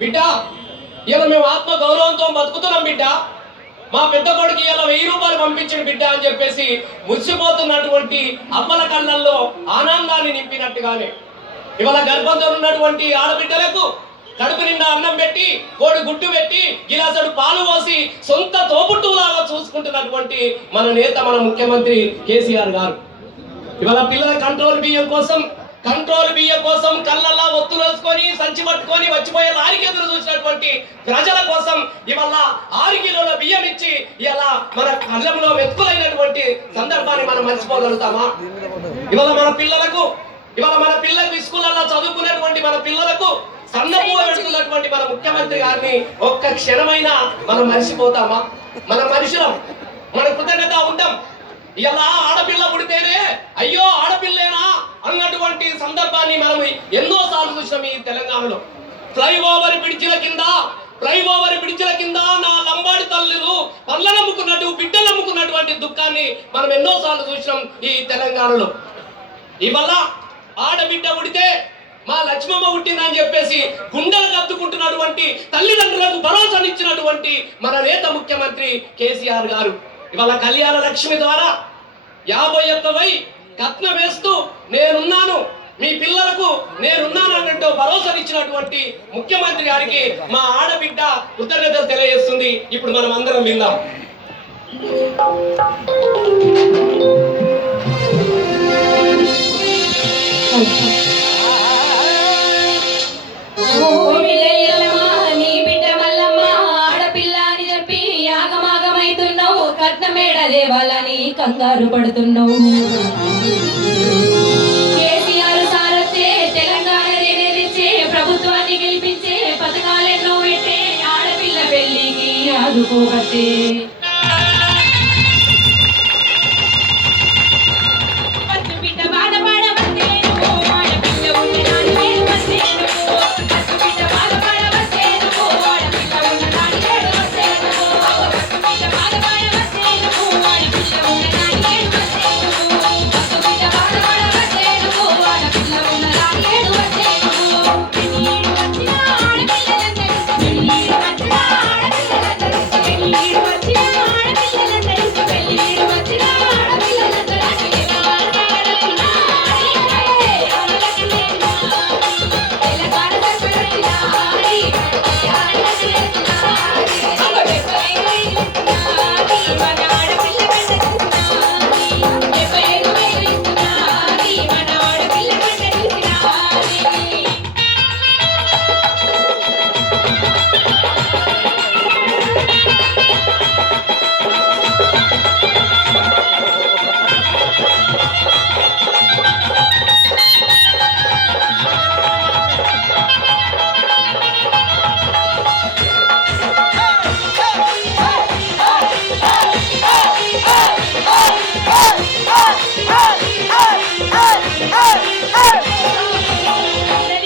బిడ్డ ఇలా మేము ఆత్మ గౌరవంతో బతుకుతున్నాం బిడ్డ, మా పెద్ద కొడుకు ఇలా 1000 రూపాయలు పంపించిన బిడ్డ అని చెప్పేసి మురిసిపోతున్నటువంటి అమ్మల కళ్ళల్లో ఆనందాన్ని నింపినట్టుగానే ఇవాళ గర్భంతో ఉన్నటువంటి ఆడబిడ్డలకు కడుపు నిండా అన్నం పెట్టి కోడి గుడ్డు పెట్టి గిలాసడు పాలు పోసి సొంత తోబుట్టులాగా చూసుకుంటున్నటువంటి మన నేత మన ముఖ్యమంత్రి కేసీఆర్ గారు ఇవాళ పిల్లల కంట్రోల్ బియ్యం కోసం కళ్ళల్లా ఒత్తులు వేసుకొని సంచి పట్టుకొని వచ్చిపోయే లారీకి ఎదురు చూసినటువంటి ప్రజల కోసం ఇవాళ 6 కిలోల బియ్యం ఇచ్చి ఇలా మన కళ్ళంలో వెతుకులైనటువంటి సందర్భాన్ని మనం మర్చిపోగలుగుతామా? ఇవాళ మన పిల్లలకు స్కూళ్ళల్లో చదువుకునేటువంటి మన పిల్లలకు సన్నపూవ పెడుతున్నటువంటి మన ముఖ్యమంత్రి గారిని ఒక్క క్షణమైనా మనం మర్చిపోతామా? మన మనుషులం, మన కృతజ్ఞత ఉంటాం. ఇలా ఆడపిల్ల పుడితేనే అయ్యో ఆడపిల్లేనా అన్నటువంటి సందర్భాన్ని మనం ఎన్నో సార్లు చూసాం ఈ తెలంగాణలో. ఫ్లైఓవర్ బ్రిడ్జిల కింద నా లంబాడి తల్లులు పళ్ళనమ్ముకున్నట్టు బిడ్డలు అమ్ముకున్నటువంటి దుఃఖాన్ని మనం ఎన్నో సార్లు చూసినాం ఈ తెలంగాణలో. ఇవాళ ఆడబిడ్డ పుడితే మా లక్ష్మమ్మ పుట్టిందని చెప్పేసి గుండెలు కత్తుకుంటున్నటువంటి తల్లిదండ్రులకు భరోసానిచ్చినటువంటి మన నేత ముఖ్యమంత్రి కేసీఆర్ గారు ఇవాళ కళ్యాణ లక్ష్మి ద్వారా 51 కట్నం వేస్తూ నేనున్నాను, మీ పిల్లలకు నేనున్నాను అన్నట్టు భరోసానిచ్చినటువంటి ముఖ్యమంత్రి గారికి మా ఆడబిడ్డ కృతజ్ఞతలు తెలియజేస్తుంది. ఇప్పుడు మనం అందరం విందాం. దేవాలని కంగారు పడుతున్నావు. కేసీఆర్ సారొచ్చే తెలంగాణ తెచ్చే ప్రభుత్వాన్ని గెలిపించే పథకాలెన్నో పెట్టే ఆడపిల్ల పెళ్లికి ఆదుకోబట్టే